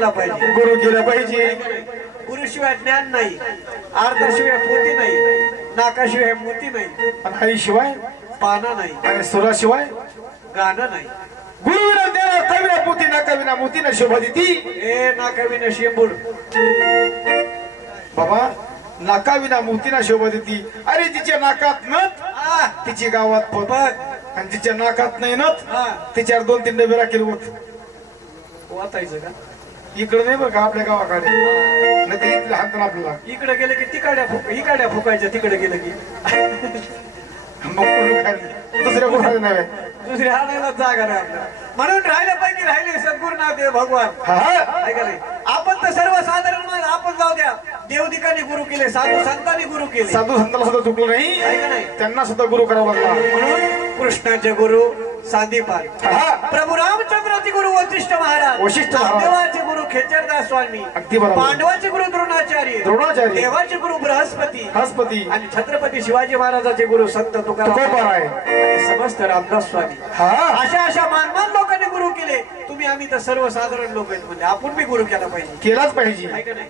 केला पाहिजे. गुरु केलं पाहिजे. गुरुशिवाय ज्ञान नाही. अर्थाशिवाय पोती नाही. नाकाशिवाय मोती नाही. आणि आईशिवाय पाना नाही. आणि सुराशिवाय गाणं नाही. गुरु विना देणार कविना पोती नाका विना मोती ना शोभा देती. ए नाकाविना शेंबूड. बाबा नाका विना मोती ना शोभा देती. अरे तिच्या नाकात नथ आ, तिची गावात पोत आणि तिच्या नाकात नाही नथ हा. तिच्यावर दोन तीन डबे राखील होत वाचायचं का? इकडे नाही बरं का आपल्या गावाकडे? नाही तर इथलं हात आपल्याला इकडे गेलं की तिकाड्या फुक इकाड्या फुकायच्या तिकडे गेलं की. मग कुठं दुसऱ्या कोणाचं नाही? दुसरी आणायला जागा नाही आपल्याला म्हणून राहिल्यापैकी राहिले सद्गुरुनाथ देव भगवान. हा हा. आपण तर सर्वसाधारण माणूस, आपण जाऊ द्या. देवदिकांनी गुरु केले साधू संतांनी गुरु केले. साधू संताला सुद्धा चुकलं नाही. त्यांना सुद्धा गुरु करावा लागला. म्हणून कृष्णाचे गुरु सांदीपान हा. प्रभू रामचंद्राचे गुरु वशिष्ठ महाराज. वशिष्ठ महाराज. देवाचे गुरु खेचरदास स्वामी. अगदी बरोबर. पांडवाचे गुरु द्रोणाचार्य. द्रोणाचार्य. देवाचे गुरु बृहस्पती. हस्पती आणि छत्रपती शिवाजी महाराजाचे गुरु संत तुकाराम. तुकोबार आहे. आणि समस्त रामदास स्वामी. हा. अशा अशा मानमान लोकांनी गुरु केले. तुम्ही आम्ही तर सर्वसाधारण लोक आहेत म्हणजे आपण बी गुरु केला पाहिजे. केलाच पाहिजे. आहे का नाही?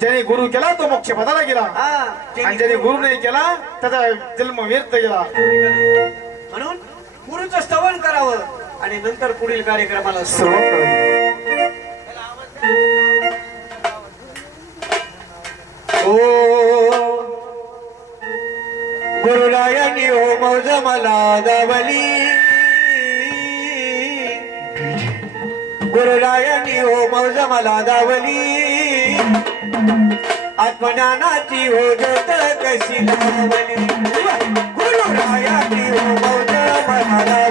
ज्याने गुरु केला तो मोक्ष पदाला गेला. हा आणि ज्याने गुरु नाही केला त्याचा जन्म व्यर्थ गेला. म्हणून गुरुचं स्तवन करावं आणि नंतर पुढील कार्यक्रमाला सुरुवात सुरुवात करावी ओ. गुरुरायानी हो मौज मला दावली. गुरुरायानी हो मौज मला दावली. आत्मज्ञानाची हो जत कशी लावली. गुरुरायानी हो मौज मला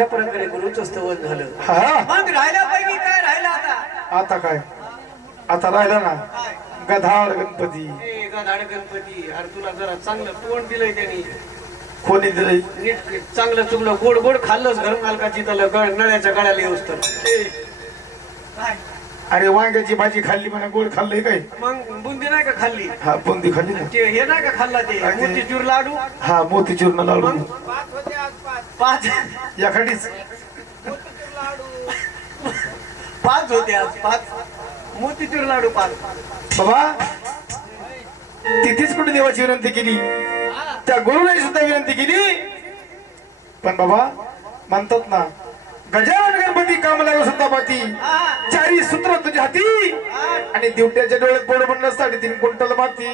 रोजच स्तवन झालं. हा? मग राहिल्यापैकी काय राहिलं आता? आता काय? आता राहिला ना? गधाड गणपती. ए, गधाड गणपती. अरे तुला जरा चांगलं तोंड दिलंय त्यांनी. कोणी दिलंय? नीट चांगलं चुकलं गोड गोड खाल्लंच घर मालकाची गळ नळ्याच्या गळ्याला येऊस तर. काय? अरे वांग्याची भाजी खाल्ली म्हणा गोड खाल्लंय काय? मग बुंदी नाही का खाल्ली? हा बुंदी खाल्ली ना. ते हे नाही का खाल्ला ते? मोतीचूर लाडू? हा मोतीचूर्ण लाडू मग? पाच. याखाडीच पाच होते आज पाच. मोतीचूर लाडू पाच. बाबा तिथेच कुठे देवाची विनंती केली? त्या गुरुने सुद्धा विनंती केली. पण बाबा म्हणतात ना गजानन गणपती कामला सुद्धा पाती चारी सूत्र तुझ्या हाती. आणि दिवट्याच्या डोळ्यात पोड म्हणणं साडेतीन क्विंटल माती.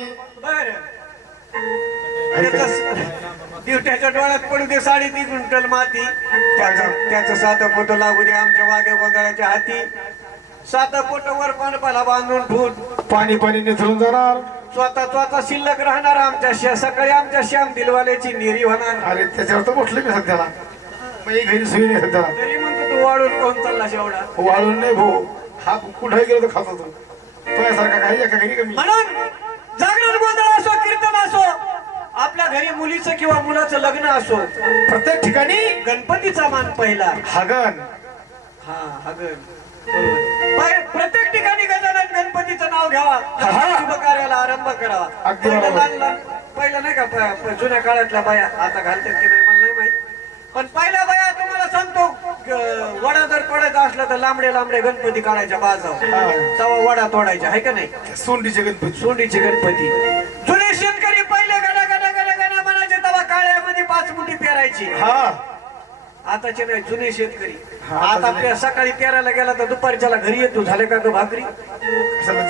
दिवट्याच्या डोळ्यात पडू दे साडेतीन क्विंटल माती. त्याचं त्याचं साधं पोट लागू दे आमच्या वाघ्या गोंधळाच्या हाती. साधं पोट वर पानपाला बांधून ठेवून. पाणी पाणी निथळून जाणार. स्वतः स्वतः शिल्लक राहणार आमच्या सकाळी आमच्या श्याम दिलवाल्याची निरी होणार. अरे त्याच्यावर तर बसले मी सध्याला. एक घरी सोयी नाही सध्याला. तरी म्हणतो तू वाढून कोण चालला शेवडा. वाळून नाही भाऊ. हा कुठे गेलो तर खात होतो तुझ्यासारखा काही एका घरी कमी. म्हणून जागरण गोंधळ असो कीर्तन असो आपल्या घरी मुलीचं किंवा मुलाचं लग्न असो प्रत्येक ठिकाणी गणपतीचा मान पहिला. हगन हा हगन बरोबर. प्रत्येक ठिकाणी गजानन गणपतीचं नाव घ्यावा. हा. शुभ कार्याला आरंभ करावा. अगदी पहिलं बरोबर. लहान लहान पहिलं नाही का प- प- जुन्या काळातल्या बाया आता घालतात की नाही मला नाही माहीत. पण पहिल्या बाया तुम्हाला सांगतो ग- वडा जर तोडायचा असला तर लांबडे लांबडे गणपती काढायच्या बाजावर. हा. तेव्हा वडा तोडायचा आहे का नाही? सोंडीचे गणपती. सोंडीचे गणपती जुने शेतकरी पहिले गणा गणा गणा गणा म्हणायचे तेव्हा काळ्यामध्ये पेरायची हा. आताचे नाही जुने शेतकरी. आता आपल्या सकाळी पेरायला गेला तर दुपारच्याला घरी येतो झाले का ग भाकरी?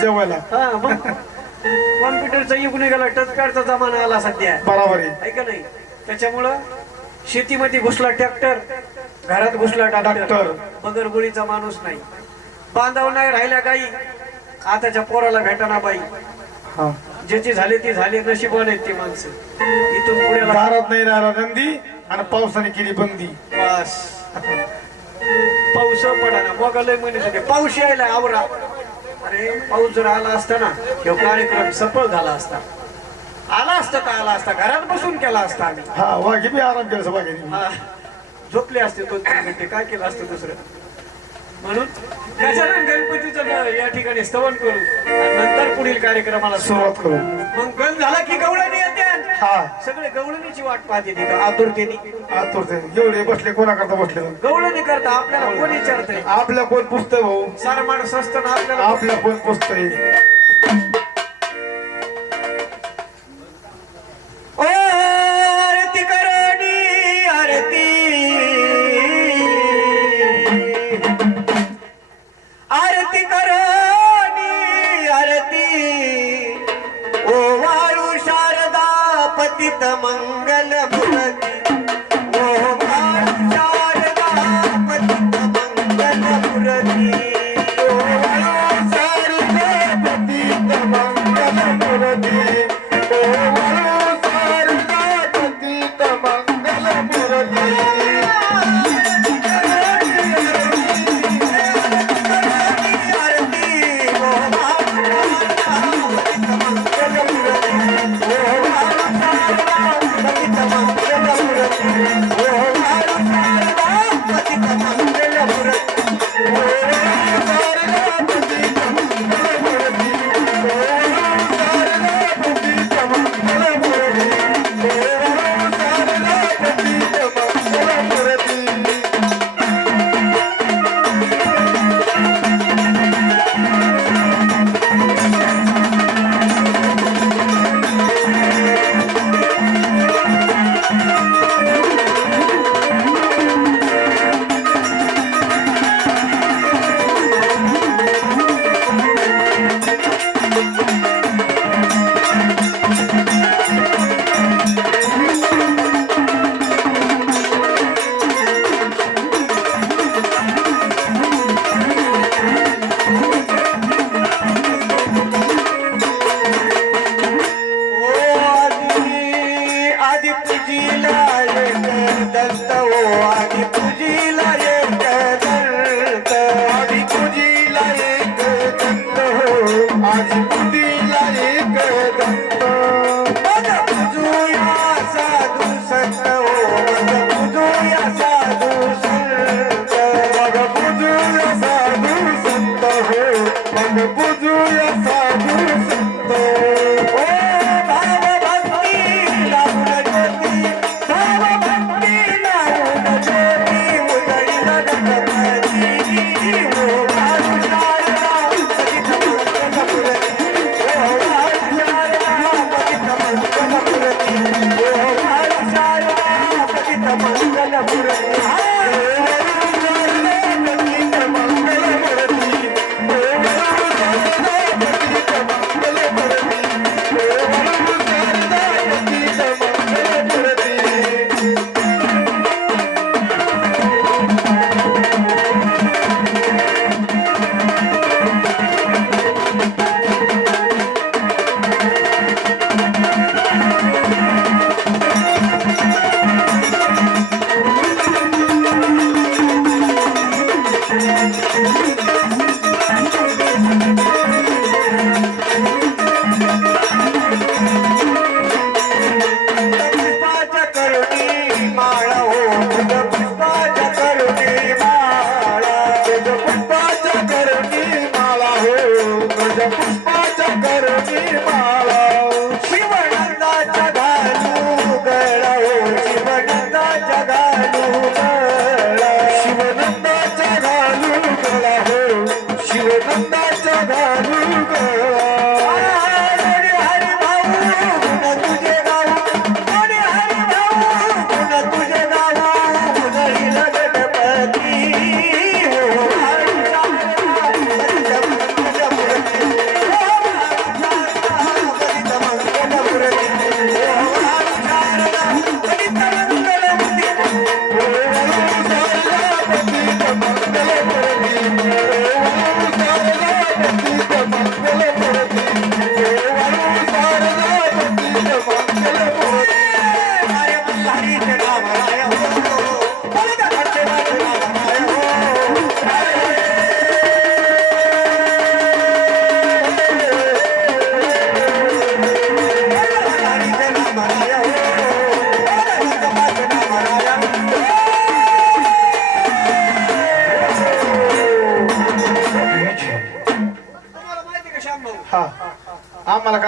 जेवायला. हा मग. कॉम्प्युटरचा युग निघाला टचपॅडचा जमाना आला सध्या. बरोबर आहे. आहे का नाही? त्याच्यामुळं शेतीमध्ये घुसला ट्रॅक्टर घरात घुसला. डॉक्टर बगर गोळीचा माणूस नाही. बांधव नाही राहिल्या गाई आताच्या पोराला भेटाना बाई. हा. ज्याची झाले ती झाली नशिबवान आहेत ती माणसं. इथून पुढे दारात नाही राहिला नंदी. आणि पावसाने केली बंदी. बस. पाऊस पडा ना मग लय म्हणत होते पाऊस यायला आवरा. अरे पाऊस जर आला असता ना तो कार्यक्रम सफळ झाला असता. आला असता तर आला असता? घरात बसून केला असता आम्ही. हा वाघे बी आराम केला वाघेने हा, झोपले असते दोन तीन मिनिटे. काय केलं असतं दुसरं? म्हणून गजानन गणपतीचं न- या ठिकाणी स्तवन करू. आणि नंतर पुढील कार्यक्रमाला सुरुवात सुरुवात करू. मग गण झाला की गवळणी? हा. सगळे गवळणीची वाट पाहते तिथं. आतुरतेने. आतुरते एवढे बसले कोणा करता बसले? गवळणी करता आपल्याला कोण विचारतंय? आपल्या कोण पुस्तक भाऊ? सारा माणूस असताना आपल्याला आपल्या कोण पुस्तक Bye.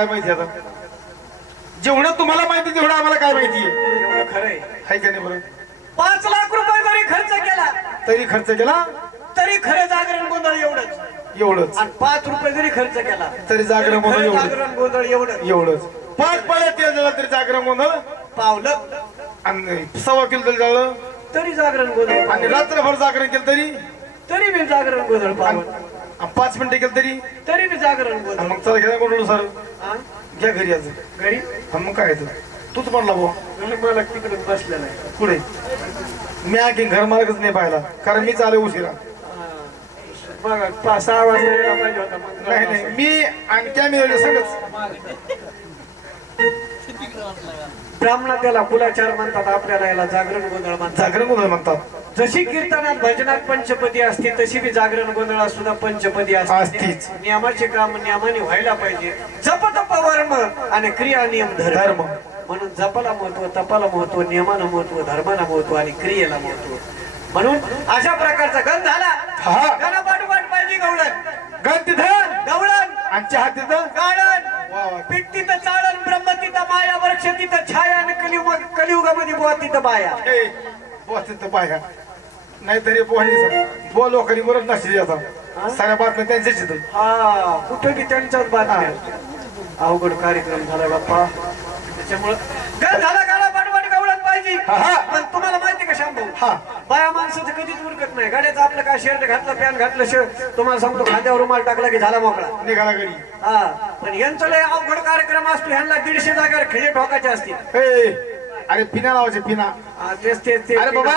काय माहिती आता? जेवढं तुम्हाला माहिती तेवढं आम्हाला काय माहिती आहे? एवढं खरंय हाय का नाही बरं? पाच लाख रुपये जरी खर्च केला तरी खर्च केला? तरी खरं जागरण गोंधळ एवढंच. एवढंच. आणि पाच रुपये जरी खर्च केला तरी जागरण गोंधळ. जागरण गोंधळ एवढं एवढंच. पाच पाड्या तेल झालं तरी जागरण गोंधळ? पावलं. आणि सव्वा किलो तरी झालं तरी जागरण गोंधळ आणि रात्रभर जागरण केलं तरी? तरी मी जागरण गोंधळ पावलं. पाच मिनिटं केलं तरी? तरी मी जागरण मग चला घ्या म्हणलो सर. हा? घ्या घरी आज. घरी? मग काय तर तूच म्हणला भाऊ. घरी मला तिकडे बसलेला आहे. पुढे. मी आणखी घर मालकच नाही पाहिला कारण मी चालू उशिरा. हा. बघा पाच सहा वाजता यायला पाहिजे होता मग नाही नाही. मी आणि कॅमेरा सगळंच. ब्राह्मणा त्याला कुलाचार म्हणतात आपल्याला याला जागरण गोंधळ म्हणतात. जागरण गोंधळ म्हणतात. जशी कीर्तनात भजनात पंचपदी असते तशी बी जागरण गोंधळात सुद्धा पंचपदी असते. असतीच. नियमाचे काम नियमाने व्हायला पाहिजे. जप तप वर्म आणि क्रिया नियम धर्म. धर्म. म्हणून जपाला महत्त्व तपाला महत्त्व नियमाला महत्त्व धर्माला महत्त्व आणि क्रियेला महत्त्व. म्हणून अशा प्रकारचा गण झाला हा. गणापाठोपाठ पाहिजे गवळण. तिथं? गवळण. तिथं? गाळण. वा. पीठ तिथं चाळण ब्रह्म तिथं माया वृक्ष तिथं छाया आणि कलियुग कलियुगामध्ये बुवा तिथं बाया ए बस तिथं पाया नाहीतरी पोहायचं बुवा लोकांनी बरं नसते आता साऱ्या बातम्या त्यांच्याच तिथं हा कुठे बी त्यांच्याच बातम्या अवघड कार्यक्रम झाला बाप्पा. त्याच्यामुळं गण झाला गाडा पाठवाट गवळण पाहिजे. पण तुम्हाला माहिती का शांभाऊ हा. बाया माणसाचं कधीच उरकत नाही. गाड्याचं आपलं काय शर्ट घातलं पॅन्ट घातलं शर्ट तुम्हाला सांगतो खांद्यावर रुमाल टाकला की झाला मोकळा. निघाला घरी. हा. पण यांचं लय अवघड कार्यक्रम असतो. ह्यांना दीडशे जागेवर खेळे ठोकायचे असतील. अरे पिना लावायचे पिना. तेच तेच तेच अरे बाबा!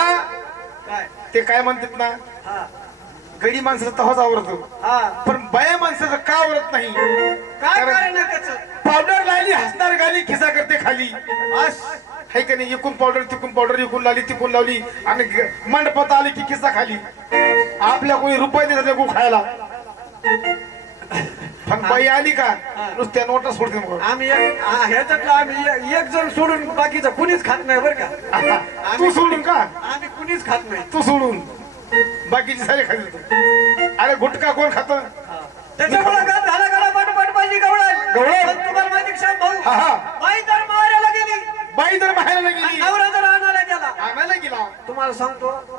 काय? ते काय म्हणतात ना? हा. गडी माणसाचं तवाच आवडतो हा. पण बाया माणसाचं का आवडत नाही? काय कारण कारण आहे त्याचं? पावडर लाली हसणार गाली खिसा करते खाली. अस है का नाही? इकून पावडर तिकून पावडर इकून लावली तिकून लावली. आणि ग- मंडपात आली की खिसा खाली. आपल्या कोणी रुपये देतात गो खायला? पण बाई आली का? नुसत्या नोटा सोडते मग. आम्ही एक- ह्याच्यातलं आम्ही एक- एक जण सोडून बाकीचं कुणीच खात नाही बरं का? तू सोडून का? आम्ही कुणीच खात नाही. तू सोडून. बाकीचे सारे खाते तू अरे गुटखा कोण खात? त्याच्यामुळे काय झालं का पट पट पाहिजे गवळण. गवळण? पण तुम्हाला माहिती का साहेब हा, भाऊ. बाई तर मारायला गेली. बाई तर बाहेर आणि गेली. नवरा जर आणायला गेला. आणायला गेला. तुम्हाला सांगतो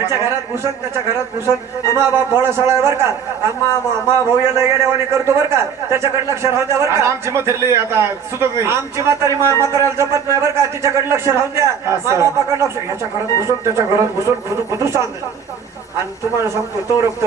याच्या घरात घुसन त्याच्या घरात घुसन. मा बाप भोळा सळा आहे बरं का? मा मा- भाऊ याला येड्यावानी करतो बरं का? त्याच्याकडे लक्ष राहू द्या बरं आणि का? आमची मथरले आता नाही. आमची म्हातारी मा म्हाताऱ्याला जमत नाही बरं का? तिच्याकडे लक्ष राहू द्या. असं. मा बापाकडे लक्ष. ह्याच्या घरात घुसून त्याच्या घरात घुसून. खुदू खुदू सांग. आणि तुम्हाला सांगतो तो रक्त